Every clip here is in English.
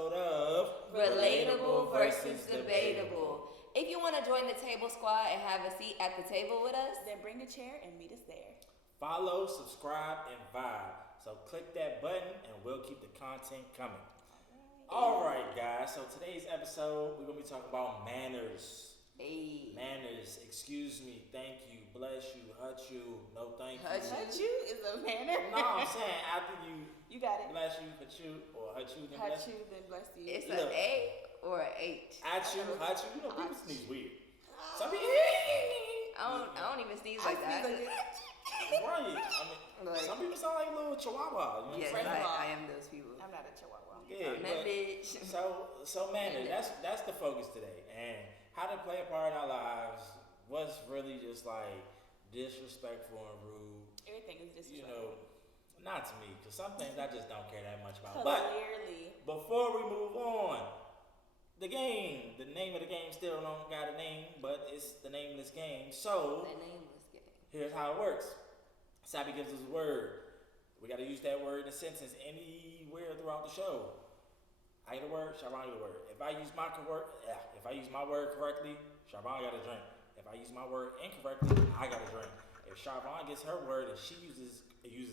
episode of Relatable versus Debatable. If you want to join the table squad and have a seat at the table with us, then bring a chair and meet us there. Follow, subscribe, and vibe. So click that button and we'll keep the content coming. Alright guys, so today's episode we're going to be talking about manners. Hey. Manners, excuse me, thank you, bless you, hurt you, no thank you. Hurt you is a manner? No, I'm saying after you got it. Bless you, hurt you, or hurt you, then bless you. Then bless you. It's an A or an H. At you, hurt you. You know, people sneeze weird. Some people, I don't even sneeze like that. Right. I mean, some people sound like a little chihuahua. You know yes, what I'm saying? I am those people. I'm not a chihuahua. Yeah, I'm that bitch. So man, that's the focus today, and how to play a part in our lives. What's really just like disrespectful and rude. Everything is disrespectful. You know, not to me, because some things I just don't care that much about. Clearly. But before we move on, the game. The name of the game still don't got a name, but it's the nameless game. So The nameless game. here's how it works. Sabi gives us a word. We got to use that word in a sentence anywhere throughout the show. I get a word, Sharban get a word. If I use my word correctly, Sharban got a drink. If I use my word incorrectly, I got a drink. If Sharban gets her word and she uses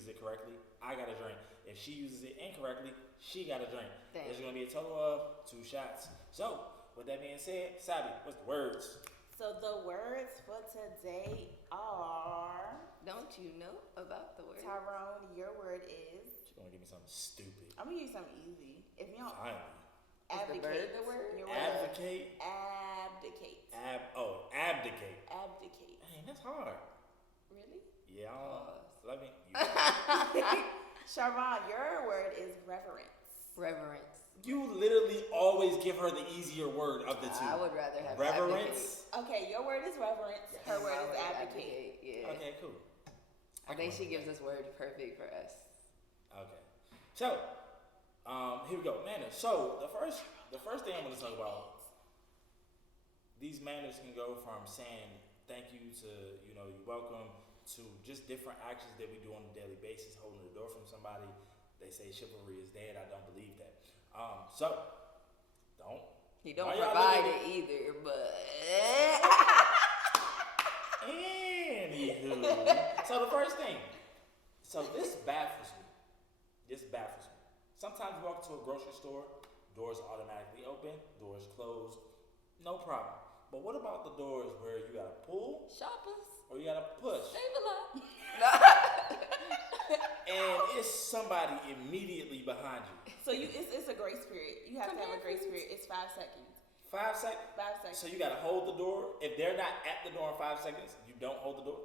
it correctly, I got a drink. If she uses it incorrectly, she got a drink. There's going to be a total of 2 shots. So, with that being said, Sabi, what's the words? So the words for today are... Don't you know about the word? Tyrone, your word is... She's going to give me something stupid. I'm going to use something easy. If you don't... Finally. Abdicate. The word? Your Advocate? Abdicate. Abdicate. Abdicate. Dang, that's hard. Really? Yeah, I don't know. Let me... Sharban, your word is reverence. Reverence. You literally always give her the easier word of the two. I would rather have reverence. Okay, your word is reverence. Her And word my is abdicate. Yeah. Okay, cool. I think she gives us word perfect for us. Okay. So, here we go. Manners. So the first thing I'm going to talk about. These manners can go from saying thank you to you're welcome to just different actions that we do on a daily basis, holding the door from somebody. They say chivalry is dead. I don't believe that. Don't. He don't provide it either, but... Anywho. So the first thing. So this baffles me. Sometimes you walk into a grocery store, doors automatically open, doors closed, no problem. But what about the doors where you gotta pull? Shoppers. Or you gotta push? Save a lot. And it's somebody immediately behind you. So it's a grace period. You have to have a grace period. It's 5 seconds. 5 seconds? 5 seconds. So you gotta hold the door. If they're not at the door in 5 seconds, you don't hold the door?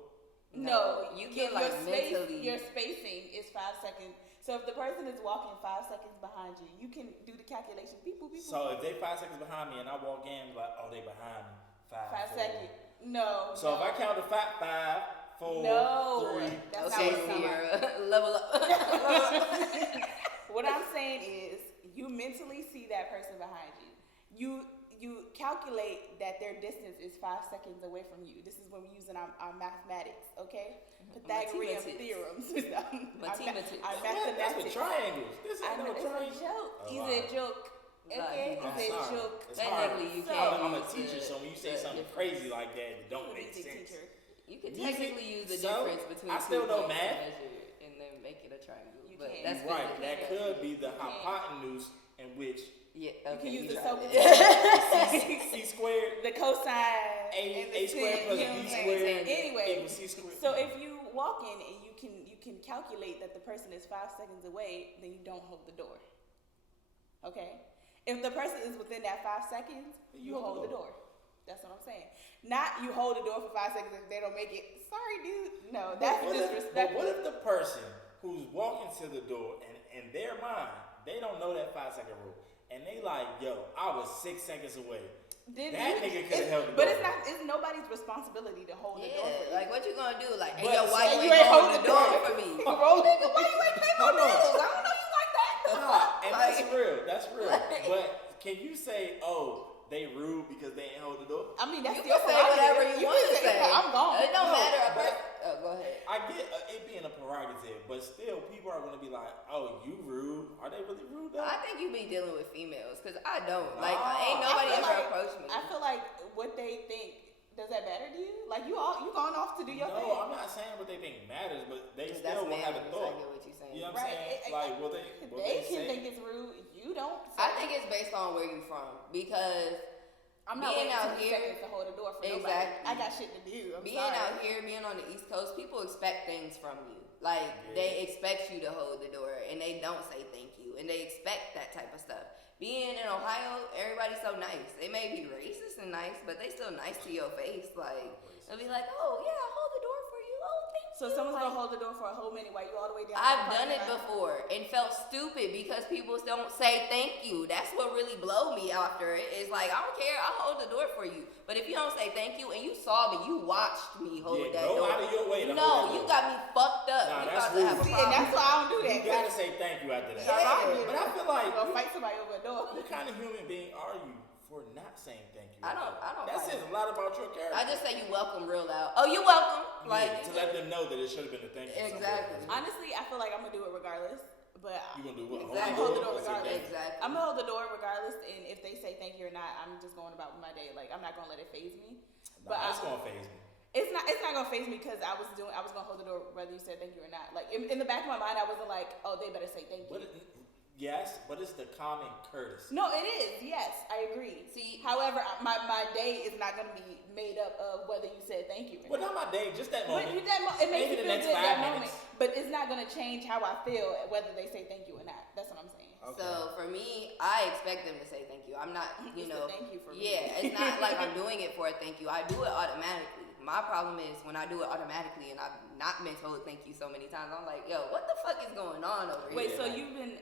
No, you can mentally. Your spacing is 5 seconds. So if the person is walking 5 seconds behind you, you can do the calculation. People. So if they 5 seconds behind me and I walk in, like, oh, they behind me. 5 seconds. No. So if I count to 5, 4, no. 3. That's okay, not what Sierra, level up. What I'm saying is, you mentally see that person behind you. You calculate that their distance is 5 seconds away from you. This is when we're using our mathematics, okay? Pythagorean theorems. Mathematics. Our That's with mathematics. triangles. This ain't no It's triangle. a joke. Oh, He's wow. a joke. Okay? I'm He's a sorry. joke. It's hard. Technically, you can't I'm a use teacher, the- so when you say the something difference. crazy like that, it don't make Music sense. teacher. You can Music, technically use the so, difference between I two still know points math. to measure and then make it a triangle. You But can't. that's Right, physically that possible. could be the You can't. hypotenuse in which Yeah, You okay. can use the tried so- it. C squared, The cosine. A, and A the squared tan, plus you know B what I'm saying? squared Anyway, equals C squared. so if you walk in and you can calculate that the person is 5 seconds away, then you don't hold the door. Okay? If the person is within that 5 seconds, you hold the door. That's what I'm saying. Not you hold the door for 5 seconds if they don't make it. Sorry, dude. No, that's disrespectful. But what if the person who's walking to the door and in their mind, they don't know that 5 second rule. And they like, yo, I was 6 seconds away. That nigga could have held the door. But it's nobody's responsibility to hold the door for you. Like, what you gonna do? Like, But hey, yo, why say you ain't holding the door for me? Roll nigga, why you ain't pay my Hold on. bills? I don't know you like that. Nah, and that's Like- real. That's real. But can you say, oh, they rude because they ain't hold the door? I mean, that's You your can say whatever prerogative. you want to say. I'm gone. It don't No, matter. but- Oh, go ahead. I I get it being a prerogative, but still, people are gonna be like, "Oh, you rude." Are they really rude though? I think you be dealing with females, cause I don't. Nah. Like, ain't nobody I feel ever like- approached me. I feel like what they think, does that matter to you? Like you going off to do your thing. No, I'm not saying what they think matters, but they 'Cause still that's will have a manners. I thought. get what you're saying. You know what I'm Right. saying? Like, will they? Will They they can say? think it's rude. You don't. I think it's based on where you from, because I'm not being waiting out 2 here- seconds to hold the door for Exactly. nobody. I got shit to do. I'm being sorry. out here, being on the East Coast, people expect things from you. Like, they expect you to hold the door, and they don't say thank you, and they expect that type of stuff. Being in Ohio, everybody's so nice. They may be racist and nice, but they still nice to your face. Like, they'll be like, "Oh yeah, I'll hold the door for you. Oh, thank you." So someone's Like, gonna hold the door for a whole minute while you all the way down. I've the done it parking lot? before and felt stupid because people don't say thank you. That's what really blow me after it. It's like, I don't care, I'll hold the door for you. But if you don't say thank you and you saw me, you watched me hold that go door. out of your way to No, hold that you door. got me fucked up. Nah, you that's about to have a rude. See, and problem. that's why I don't do that. You gotta say thank you after that. Yeah. But I feel like I'm gonna fight somebody over a door. what kind of human being are you for not saying thank you? I don't That fight. says a lot about your character. I just say you welcome real loud. Oh, you welcome. Like, to let them know that it should have been a thank you. Exactly. Honestly, I feel like I'm gonna do it regardless. But You gonna do what? Exactly. Hold the door Say regardless. thank you. Exactly. I'm gonna hold the door regardless, and if they say thank you or not, I'm just going about my day. Like I'm not gonna let it phase me. Nah, But that's gonna phase me. It's not gonna phase me because I was gonna hold the door whether you said thank you or not. Like in the back of my mind, I wasn't like, oh, they better say thank you. Yes, but it's the common courtesy. No, it is. Yes, I agree. See- however, my day is not gonna be made up of whether you said thank you or Well, not. not my day, just that But moment. it makes Maybe me the feel next good 5 that moment. minutes. But it's not gonna change how I feel whether they say thank you or not. That's what I'm saying. Okay. So for me, I expect them to say thank you. I'm not, you It's know. the thank you for me. Yeah, it's not like I'm doing it for a thank you. I do it automatically. My problem is when I do it automatically and I've not been told thank you so many times. I'm like, yo, what the fuck is going on over Wait, here? so you've been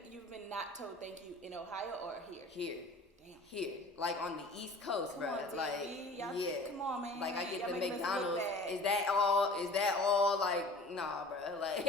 not told thank you in Ohio or here? Here, Damn. here, like on the East Coast, Come bro. on, Like, DB. Y'all, yeah. come on, man. Like I get Y'all the making us look McDonald's. bad. Is that all? Is that all? Like, nah, bro. Like,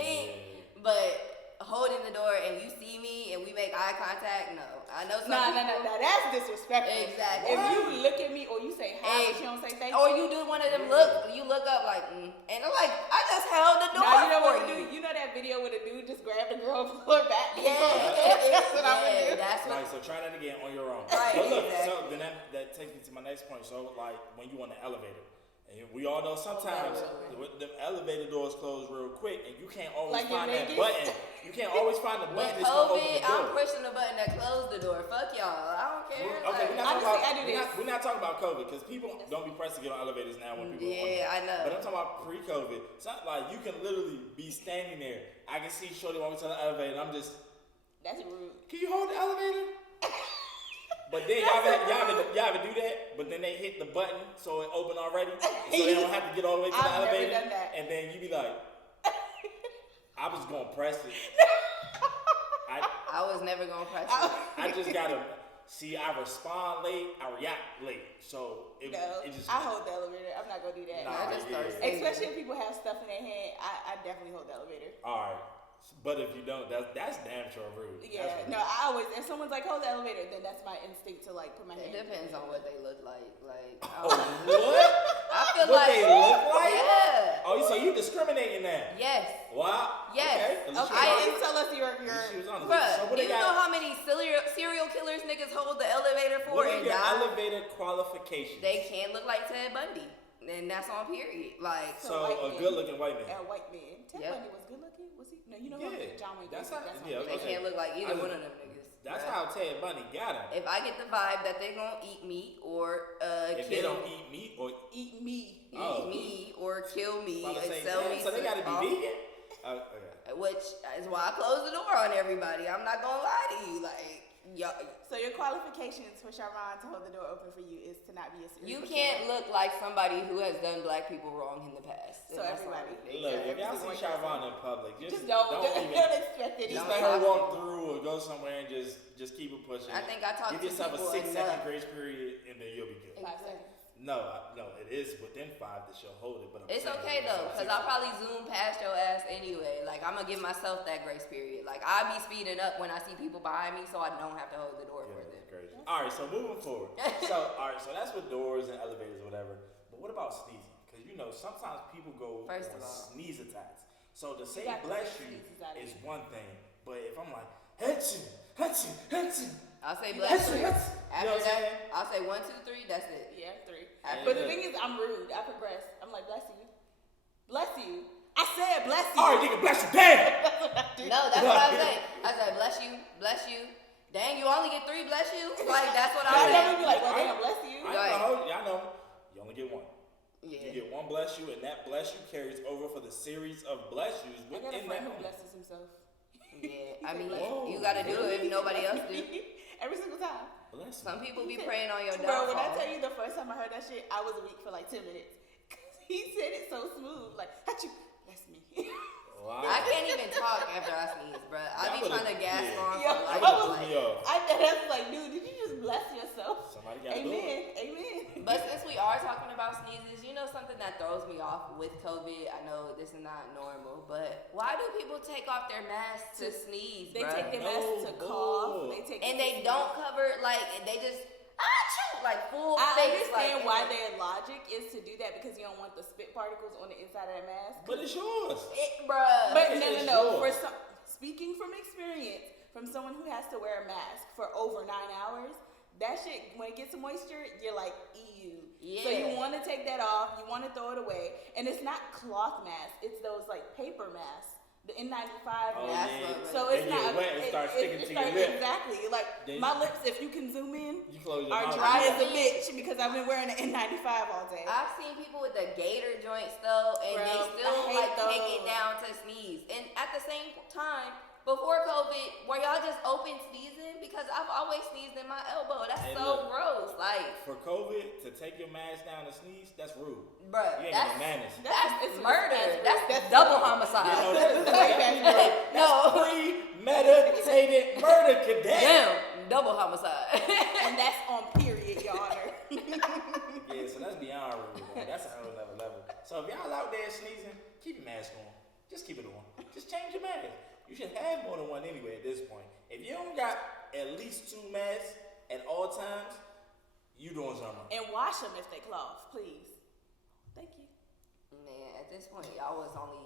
but holding the door and you see me and we make eye contact, no. I know some Nah, people. that's disrespectful. Exactly. If you look at me or you say hi, but you don't say thank you. Or you do one of them you look up like, and I'm like, I just held the door Now you know for what to you. do. You know that video where the dude just grabbed the girl, pull her back. Yeah, that's what I would do. That's what. Like, so try that again on your own. Right, But look, exactly. so then that takes me to my next point. So like when you on the elevator, and we all know sometimes the elevator doors close real quick, and you can't always Like in find that Vegas? button. You can't always find the With button that's gonna open COVID, the I'm door. pushing the button that closed the door. Fuck y'all. I don't care. Okay, we're not talking Honestly, about I do this. we're not talking about COVID because people don't be pressed to get on elevators now when people. are on Yeah, them. I know. But I'm talking about pre-COVID. It's not like you can literally be standing there. I can see Shorty walking to the elevator, and I'm just. That's rude. Can you hold the elevator? But then y'all ever do that? But then they hit the button so it open already, so they don't have to get all the way to the I've never elevator. done that. And then you be like, I was gonna press it. I was never gonna press Oh. it. I just gotta see. I respond late. I react late. So it just. I hold the elevator. I'm not gonna do that. Nah, I just yeah. started saying- Especially if people have stuff in their hand, I definitely hold the elevator. All right. But if you don't, that's damn sure rude. Yeah, That's rude. no, I always, if someone's like, hold the elevator, then that's my instinct to like put my It hand. depends on what they look like. Like, Oh, what? I feel What like they look like? Yeah. Oh, so you discriminating now? Yes. Wow. Yes. Okay. At least Okay, she was you honest. tell us At your least she was honest. Bruh, So what do they you got? know how many serial killers niggas hold the elevator for What are and your die? elevator qualifications? They can't look like Ted Bundy. And that's on period. Like, So white a man. good-looking white man. A white man. Ted Yep. Bundy was good looking. Was he? No, you know Yeah. who John Wayne. That's Gacy, how- on yeah, page. they okay. can't look like either I- one of them niggas. That's bruh. how Ted Bundy got him. If I get the vibe that they gonna eat me or If they kill don't eat meat or Eat me. Oh. me or kill me About to and say, sell damn, me so they gotta some- be vegan. Okay. which is why I close the door on everybody. I'm not gonna lie to you. Like, y'all, So your qualifications for Sharon to hold the door open for you is to not be a serial you killer. can't look like somebody who has done black people wrong in the past. So And that's all everybody. it is. Look, if y'all Every see single Sharvon in public, Just don't don't even. expect it. Just Don't let talk her to walk me. through or go somewhere and just keep it pushing. I think I talked Give to yourself a people 6-second enough. grace period and then you'll be good. 5 seconds. No, it is within 5 that she'll hold it, but I'm It's saying okay give though, yourself cause 6 I'll probably zoom past your ass anyway. Like, I'm gonna give myself that grace period. Like, I be speeding up when I see people behind me, so I don't have to hold the door Yeah, for them. that's crazy. All right, so moving forward. So that's with doors and elevators or whatever. But what about sneezing? Because sometimes people go First on of all. sneeze attacks. So to say got the bless big you sneezes out of is you. one thing, but if I'm like, Hudson, Hudson, Hudson, I'll say You bless know you. what I'm After saying? that, I'll say 1, 2, 3. That's it. Yeah, 3. After But the that. thing is, I'm rude. I progress. I'm like, bless you. Bless you. I said bless you. all right, nigga, bless you, damn. No, that's what I say. I say bless you, bless you. Dang, you only get 3 bless you. Like that's what I I never say. be like, well, damn, bless you. I ain't Right. gonna hold you. I know. You only get one. You Yeah. get one bless you, and that bless you carries over for the series of bless yous I got a within friend that who moment. blesses himself. Yeah. I mean, Whoa. you gotta do it if nobody else do. Every single time. Bless Some me. people be praying on your Bro, when I downfall. tell you the first time I heard that shit, I was weak for like 10 minutes. Cause he said it so smooth. Like, Hachi, bless me. Wow. I can't even talk after I sneeze, bruh. I be trying to gas on Yeah. for That like. would've threw me off. I was like, dude, did you just bless yourself? Somebody gotta do it. Amen. Amen. But since we are talking about sneezes, you know something that throws me off with COVID. I know this is not normal, but why do people take off their masks to sneeze, They bruh? take their No, masks to cough. They take And it they to don't sneeze. cover like they just like full I face. understand like, why their logic is to do that because you don't want the spit particles on the inside of that mask. But it's yours. bruh. But It's no. For yours. some, speaking from experience, from someone who has to wear a mask for over 9 hours, that shit when it gets moisture, you're like, ew. So you Yeah. want to take that off. You want to throw it away, and it's not cloth masks. It's those like paper masks, the N95 Oh, masks. yeah. So They it's get not. wet and start sticking to your starts- lip. Exactly. Like They- my lips, if you can zoom in, You close your are mouth. dry Yeah. as a bitch because I've been wearing an N95 all day. I've seen people with the gator joints though, and Bro, they I still hate like take it those. down to sneeze. And at the same time, before COVID, were y'all just open sneezing? Because I've always sneezed in my elbow. That's Hey, so look. gross. Like, For COVID, to take your mask down and sneeze, that's rude. bruh, You ain't that's got no manners. that's It's murder. respect. That's double You homicide. know, That's No. premeditated murder, cadet. Damn, double homicide. And that's on period, Your Honor. Yeah, so that's beyond rude. Man. That's a whole other level. So if y'all out there sneezing, keep your mask on. Just keep it on. Just change your mask. You should have more than one anyway at this point. If you don't got at least 2 masks at all times, you doing something. And wash them if they cloth, please. Thank you. Man, at this point, y'all was only,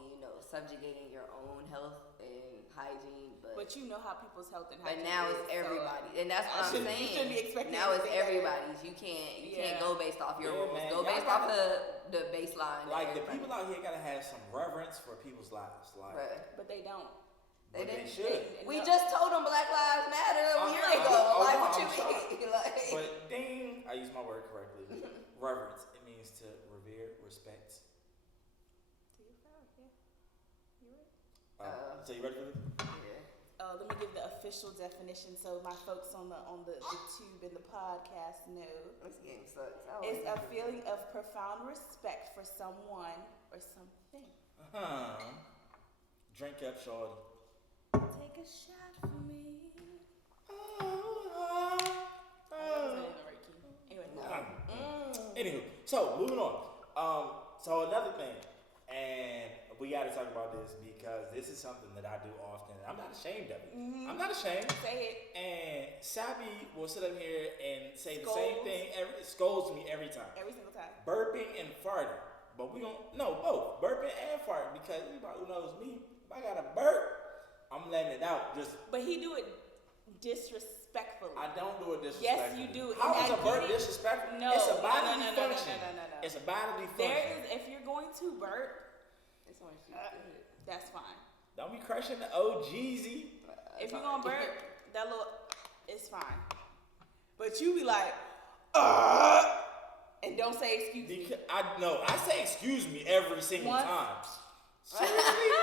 subjugating your own health and hygiene, But you know how people's health and But hygiene now is, it's so, everybody, and that's what I'm you saying. shouldn't be expecting now it's anything better. everybody's. You can't Yeah. go based off your Yeah, rules. man. Go Y'all based off the baseline. Like the that people everybody- out here gotta have some reverence for people's lives. Like, Bruh. But they don't. They but they didn't- should. We just told them Black Lives Matter a year ago. Like, what you mean? Like, But ding, I use my word correctly. Reverence. It means to revere, respect. So you ready for this? yeah. Let me give the official definition so my folks on the tube and the podcast know. This game sucks. It's a feeling of profound respect for someone or something. Drink up, shorty. Take a shot for me. Anywho, so moving on. So another thing, and we got to talk about this because this is something that I do often. I'm not ashamed of it. Mm-hmm. I'm not ashamed. Say it. And Sabi will sit up here and say the Scolds. same thing. Scolds me every time. Every single time. Burping and farting. But we gon' no both burping and farting because anybody who knows me, if I got a burp, I'm letting it out. Just But he do it disrespectfully. I don't do it Yes, disrespectfully. you do. How And is I a burp get it. disrespectful? No, It's a no, bodily no, no, no, function. no, no, no, no. It's a bodily There function. is, if you're going to burp, This one's that's fine. Don't be crushing the OGZ. If you're gonna burp, that little, it's fine. But you be like, and don't say excuse me. Because I say excuse me every single Once? time. Seriously?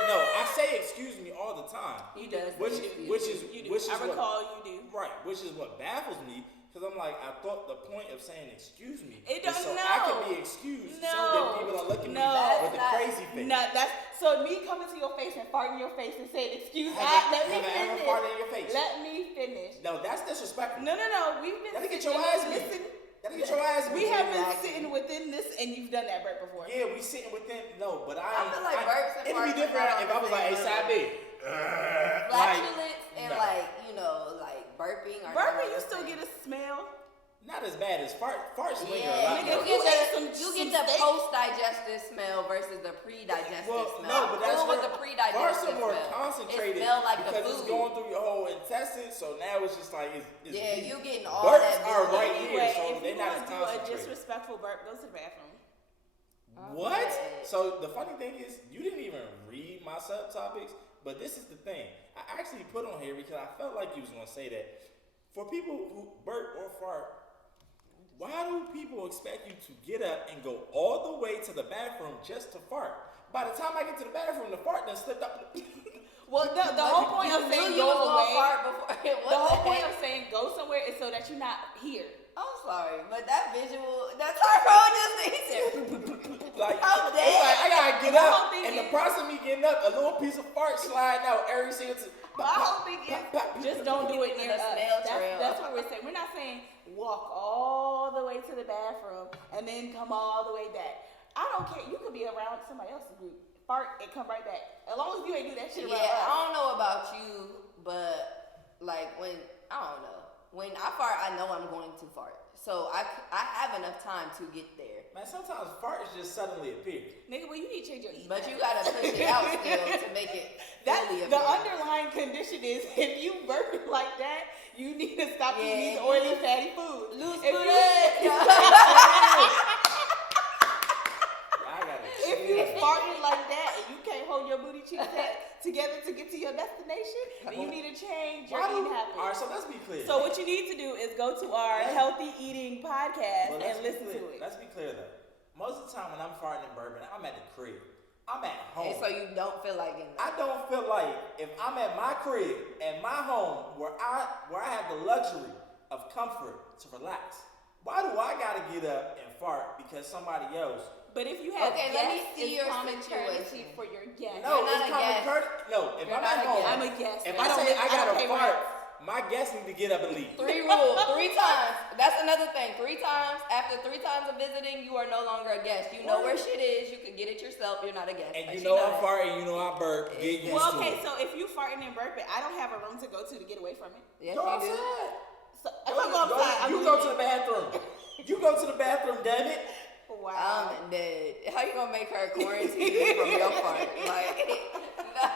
No, I say excuse me all the time. He does. Which is You do. which is I recall you do. right, which is what baffles me because I'm like I thought the point of saying excuse me It is doesn't so I know. can be excused so No. that people don't look at me No. with the That's crazy face. No, that's so me coming to your face and farting in your face and saying excuse me. Have Let me I ever finish. farted in your face? Let me finish. No, that's disrespectful. No. We've been That'll get sitting your ass and beat. listen. That'll get your ass We beat. have been Exactly. sitting within this, and you've done that burp before. Yeah, we sitting within but I feel like burps and it'd be farts different are not if on I the was like, hey, same Sabi. Flatulence and no. like burping. Are Burping, not you the still same. get a smell. Not as bad as farts linger a Yeah, lot. you get the post-digestive smell versus the pre-digestive smell. No, but that's with the pre-digestive farts are more smell. concentrated It smell like because the it's food. going through your whole intestines. So now it's just like it's Yeah, deep. you getting all Burps that. are right Anyway, here, so if they're you not want as to do a concentrated. disrespectful burp, go to the bathroom. What? Okay. So the funny thing is, you didn't even read my subtopics, but this is the thing. I actually put on here because I felt like you was gonna say that. For people who burp or fart, why do people expect you to get up and go all the way to the bathroom just to fart? By the time I get to the bathroom, the fart done slipped up. Well, the whole point of saying go away. The whole point of saying go somewhere is so that you're not here. I'm sorry, but that visual, that's our phone just easier. Like, I'm it's dead. like I gotta get My up, whole thing and the is- process of me getting up, a little piece of fart sliding out every single time. My whole thing is just don't do it near The us. snail trail. That's what we're saying. We're not saying walk all the way to the bathroom and then come all the way back. I don't care. You could be around somebody else's group, fart and come right back. As long as you ain't do that shit around Yeah, us. I don't know about you, but like when I fart, I know I'm going to fart, so I have enough time to get there. Man, sometimes farts just suddenly appear. Nigga, well, you need to change your eating. But you gotta push it out still to make it fully The appear. underlying condition is if you burp it like that, you need to stop Yeah. eating these oily, fatty foods. Loose If booty. I gotta If you chill. farting like that and you can't hold your booty cheeks together to get to your destination, then you need to change your eating habits. All right, so let's be clear. So what you need to do is go to our healthy eating podcast But and listen to it. Let's be clear though. Most of the time when I'm farting and burping, I'm at the crib. I'm at home. And so you don't feel like getting I don't feel like if I'm at my crib and my home where I have the luxury of comfort to relax. Why do I gotta get up and fart because somebody else? But if you have Okay, guests, let me see it's your common situation. courtessy for your guests. No, You're not it's a common guest. courtesy. No, if You're I'm not at a home, guest. I'm a guest. if I I don't say make- I I don't gotta pay fart, rent. my guests need to get up and leave. 3 rules, 3 times. That's another thing. 3 times. After 3 times of visiting, you are no longer a guest. You know where shit is. You can get it yourself. You're not a guest. And Like, you she know that. I'm farting, you know I burp. Get used Well, to okay, it. so if you farting and burping, I don't have a room to go to get away from it. Yes, Go you do. outside. So if I go outside, I'm You go to the bathroom. You go to the bathroom, damn it. Wow. I'm dead. How you gonna make her quarantine from your fart? Like,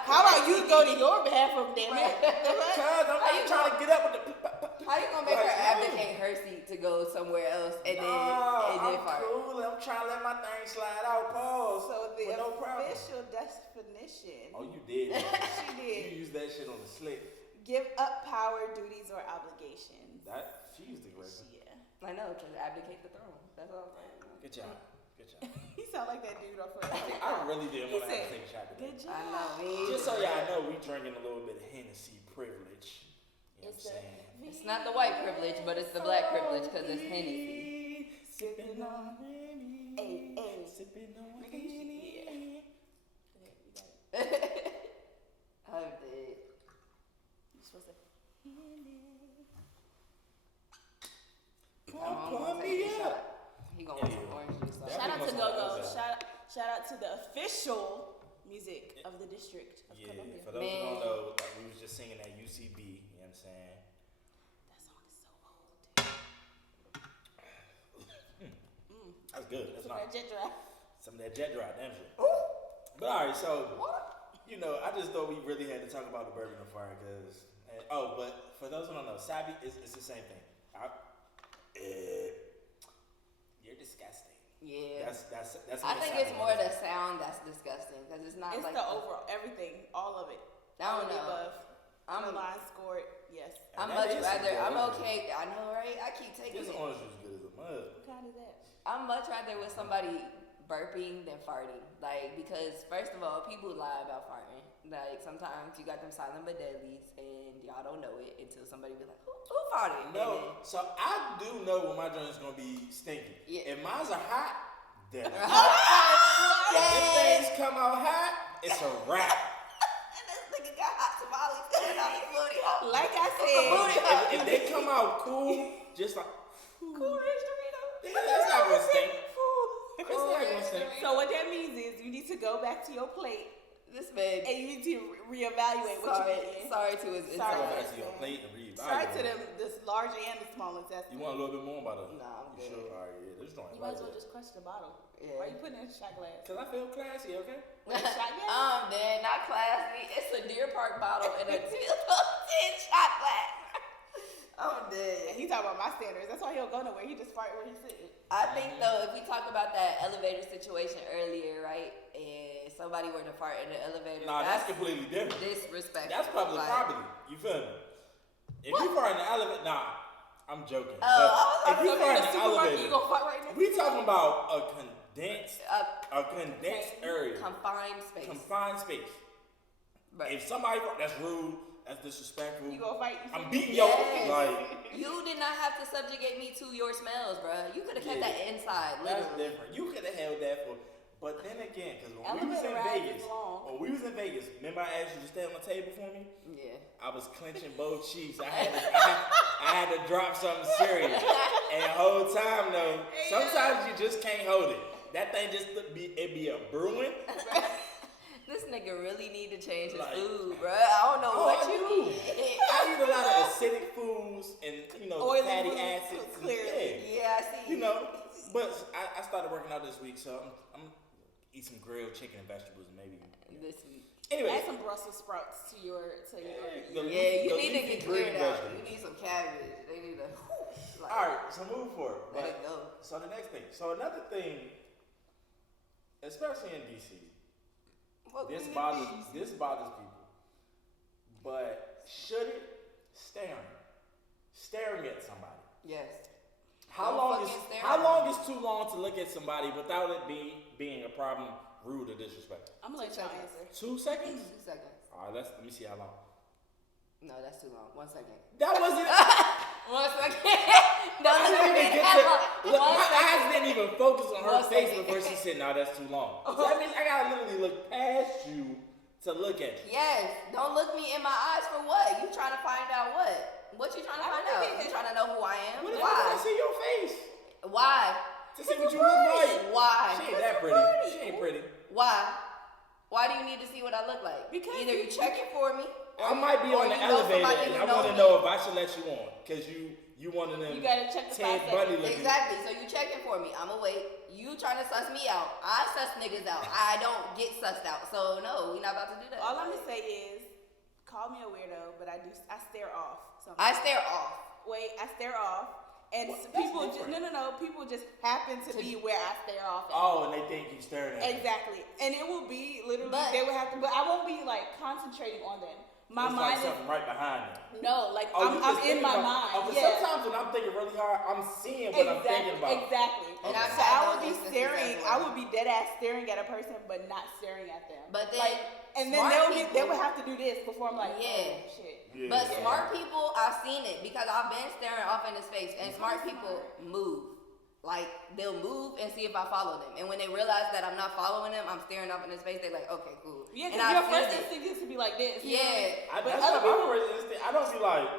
How about you go to your bathroom, damn it? Cause I'm How you not trying to get up with the. How you gonna make Like, her no. abdicate her seat to go somewhere else and then I'm fart? cool. I'm trying to let my thing slide out. Pause. So the with no problem. official definition, Oh, you did. she You did, used that shit on the slick. give up power, duties, or obligations. That she used the correct one. Yeah. I know, because abdicate the throne. That's all I'm saying. Good job. Good job. He sound like that dude off of I really didn't He want to have said, to take a shot today. Good job. I know, me. Just so y'all know, we drinking a little bit of Hennessy privilege. You know what I'm It's the saying? It's not the white privilege, but it's the black privilege because it's Hennessy. Sipping on Henny. Hey, hey. Sipping on Nigga, you should be Henny. I'm dead. You're supposed to. I'm gonna take this shot. He gonna want some orange juice. Yeah. Shout out to must Go Go. have that. Shout out to the official music of the District of Yeah, Columbia. for those who don't know, like, we was just singing at UCB, you know what I'm saying? That song is so old, dude. That's good. That's Some of nice. that jet drive. Some of that jet dry, damn shit. But alright, so, you know, I just thought we really had to talk about the bourbon and fire, because, but for those who don't know, Sabi, it's the same thing. You're disgusting. Yeah. That's I what think it it's sounds more like. the sound that's disgusting because it's not It's like the overall, everything, all of it. I All don't of the know. above. I'm The line scored, yes. I'm And that much is rather. some good I'm orange okay. I know, right? I keep juice. taking This it. orange juice good as a mug. What kind is that? I'm much rather with somebody burping than farting. Like, because first of all, people lie about farting. Like, sometimes you got them silent but deadlies and y'all don't know it until somebody be like, who farted? No, so I do know when my joint's gonna be stinky. Yeah. If mine's are hot, then if Yes. them things come out hot, it's a wrap. And this nigga got hot tamales coming out his booty hole. Like I Booty said, hole. If they come out cool, just like Cool Ranch Dorito. it's not gonna stink. Fool. It's not gonna stink. So what that means is you need to go back to your plate This man. And you need to reevaluate what you're eating. Sorry to his Go back to your plate and reevaluate. Sorry to them, this large and the small intestine. You want a little bit more about it? Nah, I'm You good. sure? All right, yeah. This joint You right might as well there. just crush the bottle. Yeah. Why you putting it in a shot glass? Cause I feel classy, okay? With a shot glass? Man, not classy. It's a Deer Park bottle and a 10 shot glass. I'm And dead. he talking about my standards. That's why he don't go nowhere. He just fart where he's sitting. I think though, if we talk about that elevator situation earlier, right, and somebody were to fart in the elevator, Nah, that's completely different. disrespectful. That's public Like, property. You feel me? If you fart in the elevator, nah, I'm joking. Oh, I was But if you So fart in in the the supermarket, elevator, you gonna fart right next we to talking him? about a condensed a area, confined space. confined space. Right. If somebody fart, that's rude. That's disrespectful. You gonna fight? I'm beating Yes. your like. You did not have to subjugate me to your smells, bruh. You could have kept Yeah. that inside, That's literally. different. You could have held that for. But then again, because when we was Elevator in ride Vegas, is long. remember I asked you to stay on the table for me? Yeah. I was clenching both cheeks. I had to drop something serious. And the whole time though, sometimes you just can't hold it. That thing just it be a brewing. This nigga really need to change his Like- food, bruh. I don't know what I you do. eat. I eat a lot of acidic foods and Oily fatty foods, acids. and- clearly. Yeah, I see. But I started working out this week, so I'm eat some grilled chicken and vegetables maybe. This week. Anyway, Add some Brussels sprouts to your. the Yeah, leafy- you the need to leafy get green cleared out. vegetables. You need some cabbage. They need to. Like, All right, so move forward. let But it go. so the next thing. So another thing, especially in DC, What this we bothers need? people. But should it staring at somebody? Yes. How Don't long is fucking stare how at long is too long to look at somebody without it being a problem, rude or disrespectful? I'm gonna let 2 y'all seconds. answer. 2 seconds? 2 seconds. All right, let me see how long. No, that's too long. 1 second. That wasn't. 1 second. No, I didn't even get to. Look, One my second. eyes didn't even focus on her 1 face second. before she said, "No, that's too long." So that means I gotta literally look past you to look at you. Yes. Don't look me in my eyes for what? You trying to find out what? What you trying to I find don't out? think You trying to know who I am? What if I want Why? to see your face Why? to see what you look like? Why? She ain't that pretty. She ain't pretty. Why? Why do you need to see what I look like? Because either you check it for me. I might be or on the you know elevator somebody and who I want to knows know me. if I should let you on because you one of them You gotta check the Ted 5 Bundy seconds. looking. Exactly. So you checking for me. I'ma wait. You trying to suss me out. I suss niggas out. I don't get sussed out. So no, we not about to do that. All I'm gonna say is, call me a weirdo, but I stare off. Sometimes. I stare off. Wait, I stare off, and What? That's people just different. no. People just happen to be where I stare off. At. Oh, and they think you staring at them. Exactly, and it will be literally But- they would have to, but I won't be like concentrating on them. My It's mind like something right behind them. is no, like Oh, you I'm just in thinking my about- mind. Oh, 'cause Yeah, sometimes when I'm thinking really hard, I'm seeing what I'm thinking about. exactly. And Okay. I've So had I those would be instances staring. as I well. would be dead ass staring at a person, but not staring at them. But then, like, and then smart they people- would have to do this before I'm like, Yeah. oh shit. Yeah. But Yeah. smart people, I've seen it because I've been staring off in his face, and smart people move. Like they'll move and see if I follow them, and when they realize that I'm not following them, I'm staring off in his face. They're like, okay, cool. Yeah, and because your I've first seen it. instinct is to be like this. you know? Yeah, I, But that's other what my people- first instinct. I don't be like.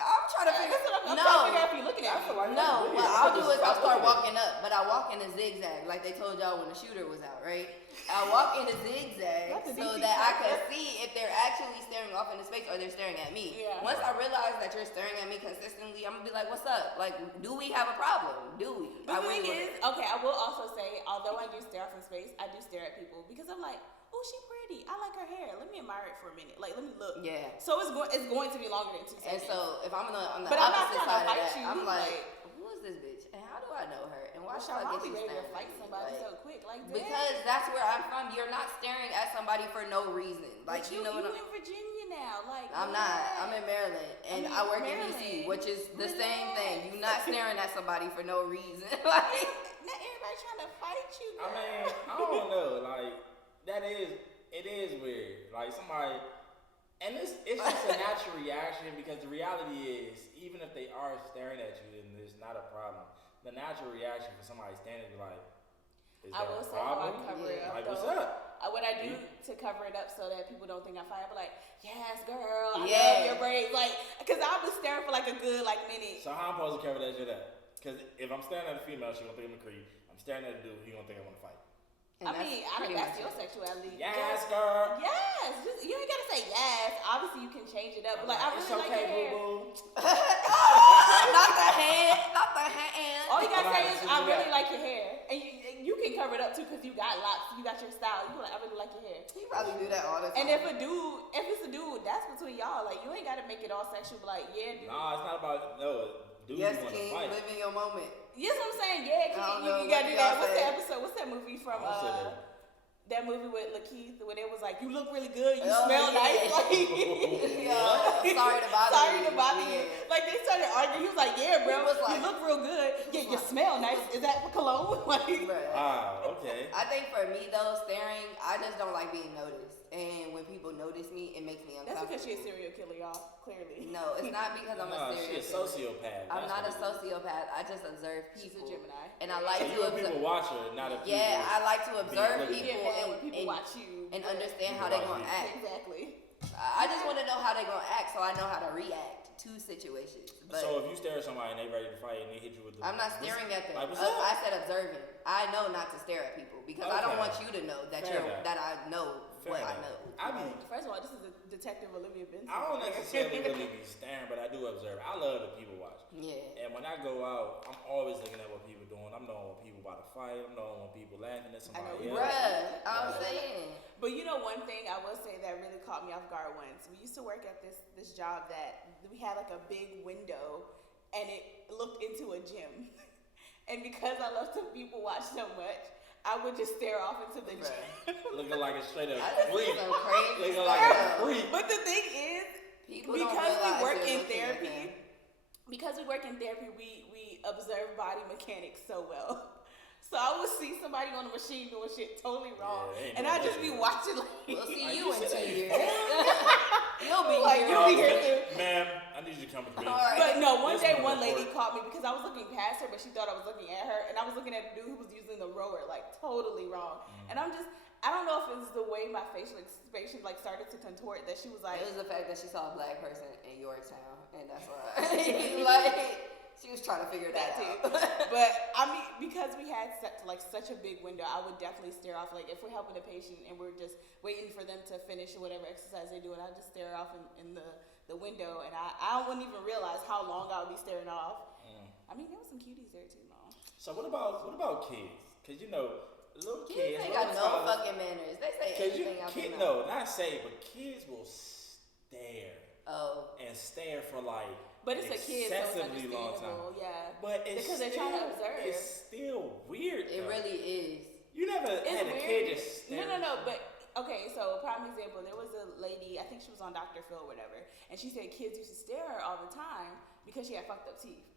I'm trying to figure. That's what I'm No, trying to figure out if you're looking I at feel me. like no. that's What weird. I'll do just is I'll stop start looking at walking up, but I walk in a zigzag, like they told y'all when the shooter was out, right? I walk in a zigzag That's a so DC that I can character. see if they're actually staring off in his face or they're staring at me. Yeah. Once I realize that you're staring at me consistently, I'm gonna be like, "What's up? Like, do we have a problem? Do we?" But the thing really is, okay, I will also say, although I do stare off in space, I do stare at people because I'm like, oh, she pretty. I like her hair. Let me admire it for a minute. Like, let me look. Yeah. So it's going to be longer than 2 And seconds. so if I'm on the But I'm not opposite trying to side of fight that, you, I'm like, like- "Who is this bitch? And how do I know her? And why Gosh, should I I'll get be you ready to staring fight at me?" somebody Like, so quick, like that. because that's where I'm from. You're not staring at somebody for no reason. Like, But you know what you I'm... in Virginia now, like I'm not. I'm in Maryland, and I, mean, work in Maryland. DC, which is the same Relax. thing. You're not staring at somebody for no reason. Like, Not everybody trying to fight you. I Girl. mean, I don't know. Like it is weird. Like somebody, and it's just a natural reaction because the reality is, even if they are staring at you, then there's not a problem. The natural reaction for somebody standing is like, is I there will a say how I problem? cover it up. Like, though. what's up? What I do to cover it up so that people don't think I fight, I be like, yes, girl, I Yeah. love your braids. Like, because I'll be staring for like a good minute. So how I'm supposed to cover that shit up? Because if I'm staring at a female, she gonna think I'm a creep. I'm staring at a dude, he gonna think I want to fight. And that's your sexuality. Yes, girl. Yes, just, you ain't gotta say yes. Obviously, you can change it up. But like, I really like your hair. Boo-boo. Not the hand. All you gotta say is, I really like your hair, and you can cover it up too because you got locks. You got your style. You like, I really like your hair. He probably do that all the time. And if it's a dude, that's between y'all. Like, you ain't gotta make it all sexual. But like, yeah, dude. Nah, it's not about dude. Yes, you want to King, fight. live in your moment. Yes, what I'm saying. Yeah, you gotta do that. What's the episode? What's that movie from? That movie with Lakeith where it was like, you look really good, you smell nice. Like, sorry to bother you. Like, they started arguing. He was like, yeah, bro, you look real good. Yeah, you smell nice. Is that for cologne? Like, okay. I think for me though, staring, I just don't like being noticed. And when people notice me, it makes me uncomfortable. That's because she's a serial killer, y'all. Clearly. No, it's not because I'm a serial killer. She's a sociopath. I'm not a sociopath. I just observe people. She's a Gemini. And I like to observe. People watch her, not a people. Yeah, I like to observe people people watch you and understand how they're gonna act. Exactly. I just want to know how they're gonna act, so I know how to react to situations. But so if you stare at somebody and they ready to fight and they hit you with the, I'm not staring at them. Like, I said observing. I know not to stare at people because I don't want you to know that that I know what I know. First of all, this is a Detective Olivia Benson. I don't necessarily really be staring, but I do observe. I love the people watch. Yeah. And when I go out, I'm always looking at what people doing. I'm knowing when people about to fight. I'm knowing when people laughing at somebody else. Bruh, I'm saying. But you know one thing I will say that really caught me off guard once. We used to work at this job that we had like a big window and it looked into a gym. And because I love to people watch so much, I would just stare off into the gym. Looking like a straight up freak. Looking like a freak. But the thing is, because we work in therapy, we observe body mechanics so well. So I would see somebody on the machine doing shit totally wrong, and I'd just be watching like. We'll see you in 2 years. You'll be here too. Ma'am, I need you to come with me. Right. But no, one day one lady caught me because I was looking past her, but she thought I was looking at her, and I was looking at the dude who was using the rower like totally wrong. And I don't know if it was the way my facial expression like started to contort that she was like. It was the fact that she saw a black person in Yorktown, and that's why. She was trying to figure that out. But I mean, because we had such a big window, I would definitely stare off. Like if we're helping a patient and we're just waiting for them to finish whatever exercise they're doing, I just stare off in the window, and I wouldn't even realize how long I would be staring off. I mean, there were some cuties there too, though. So what about kids? Because little kids ain't got no fucking manners. They say anything out there. No, not say, but kids will stare. Oh. And stare for like. But it's a kid, so it's long time. Yeah. But it's because they're trying to observe. It's still weird. It really is. You never had a kid just stare. No. But okay, so prime example, there was a lady, I think she was on Dr. Phil or whatever, and she said kids used to stare at her all the time because she had fucked up teeth.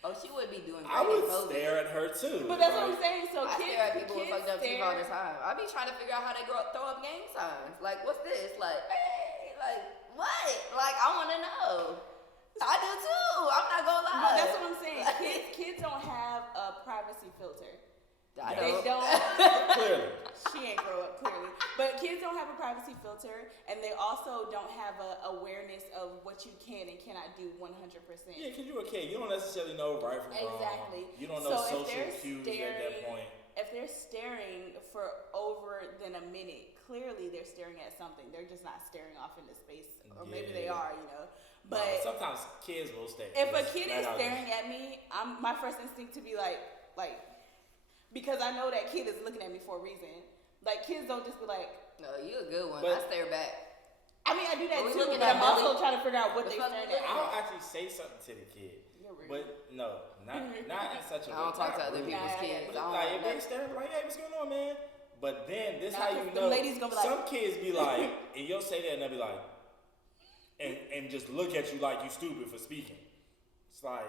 Oh, she would be doing great. I would stare at her too. But that's what I'm saying. So I stare at people with fucked up teeth all the time. I be trying to figure out how they throw up gang signs. Like, what's this? Like, hey, like, what? Like, I want to know. I do too. I'm not gonna lie. But that's what I'm saying. Kids don't have a privacy filter. They don't. Clearly. She ain't grow up, clearly. But kids don't have a privacy filter, and they also don't have a awareness of what you can and cannot do 100%. Yeah, because you're a kid. You don't necessarily know right from wrong. Exactly. You don't know social cues at that point. If they're staring for over than a minute, clearly they're staring at something. They're just not staring off into space. Or maybe they are, But sometimes kids will stare. If a kid is staring at me, my first instinct to be like, because I know that kid is looking at me for a reason. Like, kids don't just be like, no, you a good one. I stare back. I mean, I do that too, but I'm also trying to figure out what they're staring at. I'll actually say something to the kid. But no, not in such a way. I don't talk to other people's kids. Like, if they stare, like, hey, what's going on, man? But then, this how you know. Some kids be like, and you'll say that, and they'll be like, and just look at you like you stupid for speaking. It's like,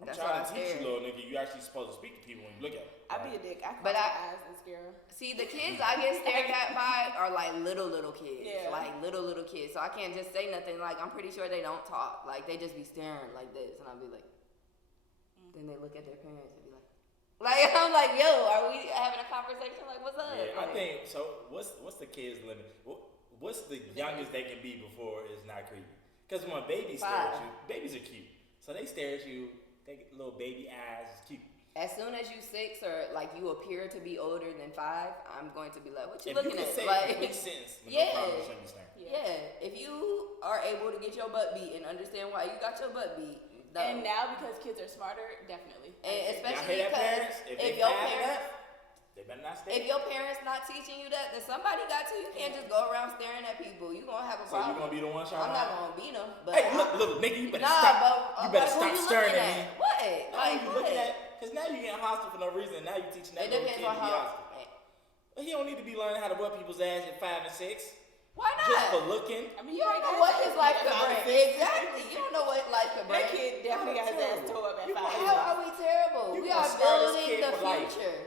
I'm trying to teach you, little nigga. You actually supposed to speak to people when you look at them. I'd be a dick. I close my eyes and scare them. See, the kids I get stared at by are like little kids. Yeah. Like little kids. So I can't just say nothing. Like, I'm pretty sure they don't talk. Like, they just be staring like this. And I'll be like, then they look at their parents and be like, I'm like, yo, are we having a conversation? Like, what's up? Yeah, I think, so what's the kids' limit? What's the youngest they can be before it's not creepy? Because when babies stare at you, babies are cute. So they stare at you, they get little baby eyes, it's cute. As soon as you 6 or like you appear to be older than 5, I'm going to be like, what you If looking you at? can say Like, it makes sense. yeah. No problem, shouldn't be staring. Yeah. If you are able to get your butt beat and understand why you got your butt beat, no. And now because kids are smarter, definitely. And Y'all especially hear that, parents? if your parents, they better not stare. if your parents not teaching you that, then somebody got to. You can't just go around staring at people. You gonna have a So problem. you gonna be the one shot? I'm not gonna beat them. But Hey, look, little nigga, you better nah, stop. but You better like, stop who you staring looking at me. What? Now Like you what? looking at? Because now you getting hostile for no reason. Now you teaching that It little depends kid on to be how. hostile. But he don't need to be learning how to whip people's ass at 5 and 6. Why not? Just for looking. I mean, You don't know what his life could bring. Exactly. You don't know what life could bring. That kid definitely got his ass tore up at You 5. How are we terrible? You We gonna are scar this building kid the for life. future.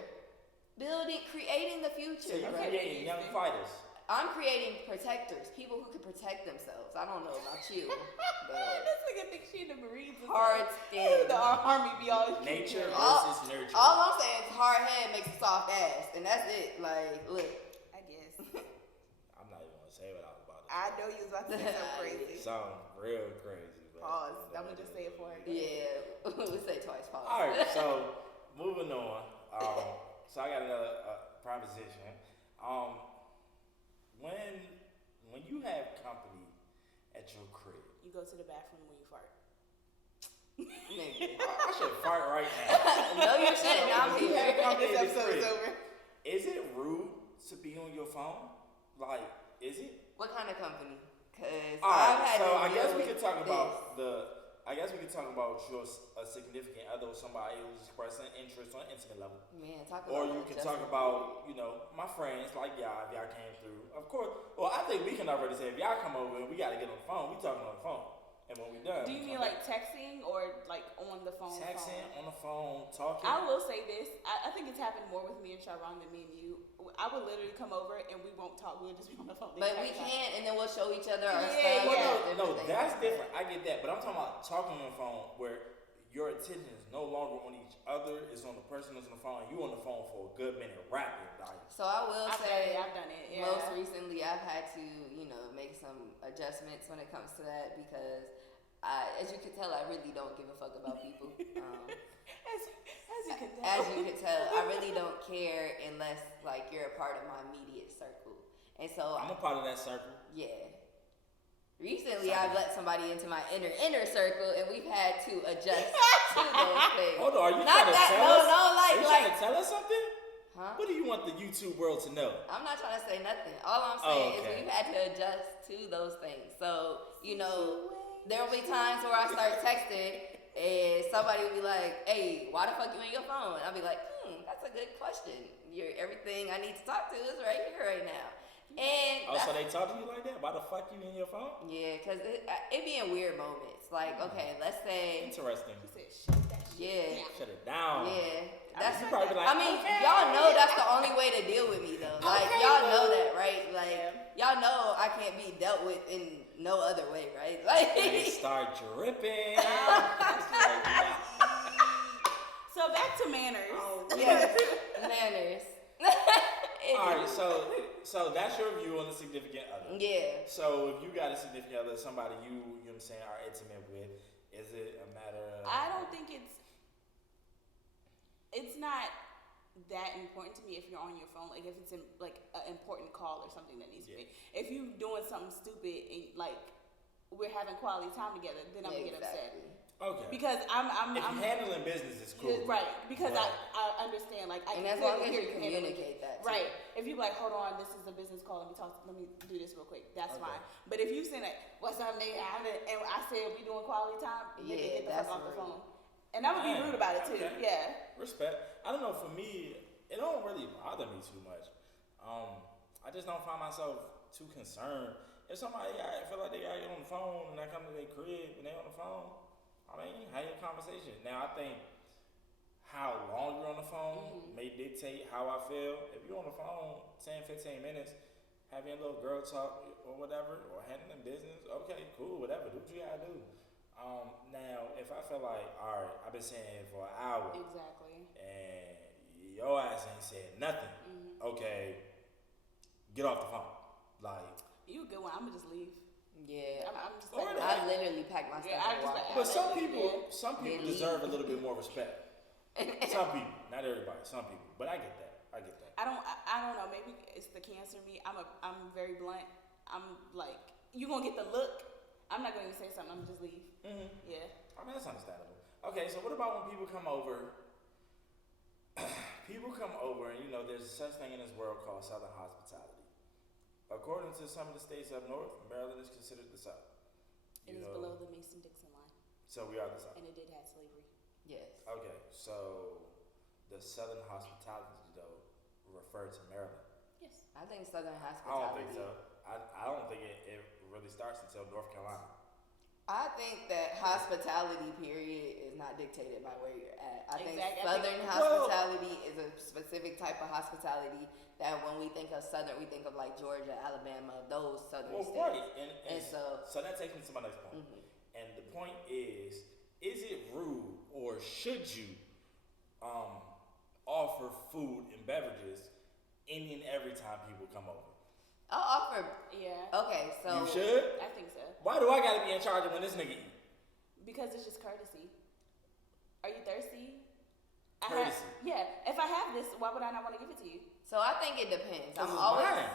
Creating the future. So you're right? creating young fighters. I'm creating protectors, people who can protect themselves. I don't know about you, but This nigga thinks she in the Marines. hard skin. The army be all Nature All- versus nurture. All I'm saying is hard head makes a soft ass, and that's it. Like, look. I guess. I'm not even gonna say what I was about to say. I know you was about to say something crazy. Sound real crazy. But Pause. I'm gonna just say it for her. Yeah, we say twice. Pause. All right, so moving on. So I got another proposition. When you have company at your crib, You go to the bathroom when you fart. Nigga. I should fart right now. No, you shouldn't. I'm You have here. company This at your episode is crib. over. Is it rude to be on your phone? Like, is it? What kind of company? Cause All I've right, had so to I guess deal we with could talk this. about your a significant other or somebody who's expressing interest on an intimate level. Man, talk about Or you can talk about, my friends, like y'all, if y'all came through. Of course, well, I think we can already say, if y'all come over and we got to get on the phone, we talking on the phone. And when we done, Do you we mean come like texting or like on the phone? back. texting, phone? on the phone, talking? I will say this. I think it's happened more with me and Sharon than me and you. I would literally come over and we won't talk. We'll just be on the phone. the But entire we time. can, and then we'll show each other our Yeah, stuff. yeah. No, that's different. I get that. But I'm talking about talking on the phone where your attention is no longer on each other, it's on the person that's on the phone, and you on the phone for a good minute rapping. Like, So I will say, I've done it. Yeah. most recently I've had to, make some adjustments when it comes to that because, as you can tell, I really don't give a fuck about people. as you can tell. As you can tell, I really don't care unless like you're a part of my immediate circle. And so I'm a part of that circle. yeah. Recently, I've let somebody into my inner circle, and we've had to adjust to those things. Hold on, are you Not trying to that, tell us? no, Are you trying like, to tell us something? huh? What do you want the YouTube world to know? I'm not trying to say nothing. All I'm saying okay. is we've had to adjust to those things. So, there will be times where I start texting, and somebody will be like, "Hey, why the fuck you on your phone?" And I'll be like, that's a good question. Everything I need to talk to is right here, right now. And So they talk to you like that? Why the fuck you in your phone? yeah, because it be in weird moments. Like, okay, let's say, Interesting. He said, shut that shit yeah, down. Shut it down. yeah. That's You probably be like, I mean, okay. y'all know that's the only way to deal with me, though. Like, Okay, y'all boo. know that, right? Like, Yeah. y'all know I can't be dealt with in no other way, right? Like, They start dripping. So back to manners. yes, manners. All right, so that's your view on the significant other. Yeah. So if you got a significant other, somebody you know what I'm saying, are intimate with, is it a matter of? I don't think it's not that important to me if you're on your phone. Like if it's like an important call or something that needs to be. If you doing something stupid and like we're having quality time together, then I'm gonna get upset. Okay. Because I'm if you're handling business, it's cool. right. Because Right. I understand. Like I And can as long as clearly you hear handling communicate that, too. Right. If you like, hold on, this is a business call. Let me do this real quick. That's Okay. fine. But if you say like, what's up, nigga? And I said we doing quality time, nigga, Yeah, get the that's fuck off the rude. phone. And I would be Man, rude about it too. okay. Yeah. Respect. I don't know. For me, it don't really bother me too much. I just don't find myself too concerned. If somebody I feel like they gotta get on the phone and I come to their crib and they on the phone, I mean, have your conversation. Now I think how long you're on the phone may dictate how I feel. If you're on the phone 10, 15 minutes, having a little girl talk or whatever, or handling business, okay, cool, whatever. Do what you gotta do. Now, if I feel like, all right, I've been sitting here for an hour Exactly. and your ass ain't said nothing, okay, get off the phone. Like, You a good one. I'm gonna just leave. Yeah. I'm just Or like, I literally pack my stuff Yeah, I and just walk like- out. but some Yeah. people They deserve a leave. little bit more respect. Some people, not everybody. Some people, but I get that. I don't know. Maybe it's the cancer in me. I'm very blunt. I'm like, you gonna get the look. I'm not gonna even say something. I'm gonna just leave. Mm-hmm. Yeah. I mean, that's understandable. Okay, so what about when people come over? People come over, and there's such thing in this world called Southern hospitality. According to some of the states up north, Maryland is considered the South. It is below the Mason-Dixon line. So we are the South. And it did have slavery. Yes. Okay, so the Southern hospitality, though, refer to Maryland. Yes. I think Southern I hospitality. don't think so. I don't think it really starts until North Carolina. I think that hospitality period is not dictated by where you're at. I think Southern hospitality is a specific type of hospitality that when we think of Southern, we think of like Georgia, Alabama, those Southern states. Right. And so that takes me to my next point. Mm-hmm. And the point is it rude or should you offer food and beverages any and every time people come over? I'll offer. Yeah. Okay, so you should? I think so. Why do I gotta be in charge of when this nigga eat? Because it's just courtesy. Are you thirsty? Courtesy. If I have this, why would I not want to give it to you? So I think it depends. I'm mine.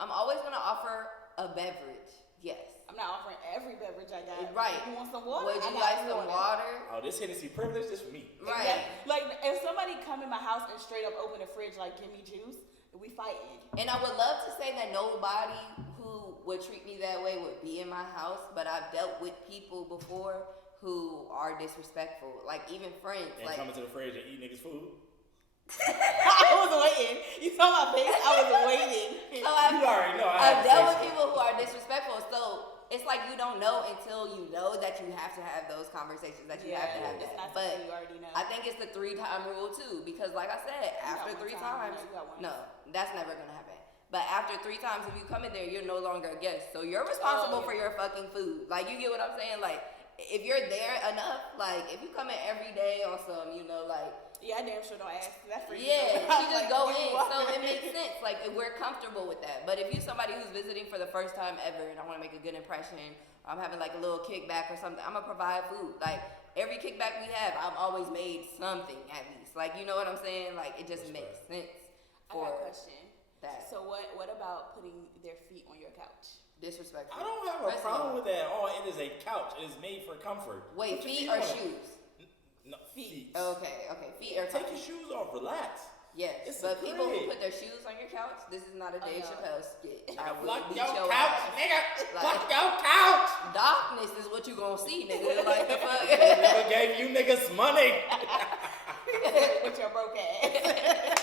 always gonna offer a beverage. Yes. I'm not offering every beverage I got. Right. You want some water? Would you like some water? Oh, this Hennessy privilege, this for me. Right. Like if somebody come in my house and straight up open the fridge like give me juice, we fighting. And I would love to say that nobody who would treat me that way would be in my house, but I've dealt with people before who are disrespectful. Like even friends. And coming to the fridge and eat niggas' food. I was waiting. You saw my face? I was waiting. So you already know. I've dealt with people who are disrespectful. So it's like you don't know until you know that you have to have those conversations, that you have to have it's that. not But you already know. I think it's the 3-time rule too, because like I said, after 3 times, no, that's never gonna happen. But after 3 times, if you come in there, you're no longer a guest, so you're responsible for your fucking food. Like you get what I'm saying? Like if you're there enough, like if you come in every day on some, like. Yeah, I damn sure don't ask. That's free. Yeah, she just go in, so it makes sense. Like we're comfortable with that. But if you're somebody who's visiting for the first time ever, and I want to make a good impression, I'm having like a little kickback or something, I'm gonna provide food. Like every kickback we have, I've always made something at least. Like you know what I'm saying? Like it just makes sense. I got a question. That. So what about putting their feet on your couch? Disrespectful. I don't have a problem with that. Oh, it is a couch. It is made for comfort. Wait, feet or shoes? No, feet. Okay. Feet or take your shoes off. Relax. Yes, it's but people who put their shoes on your couch, this is not a Dave Chappelle skit. I will fuck beat your your couch, ass. nigga. Like, fuck your couch. Darkness is what you gonna see, nigga. Like the fuck. Never gave you niggas money. With your broke ass.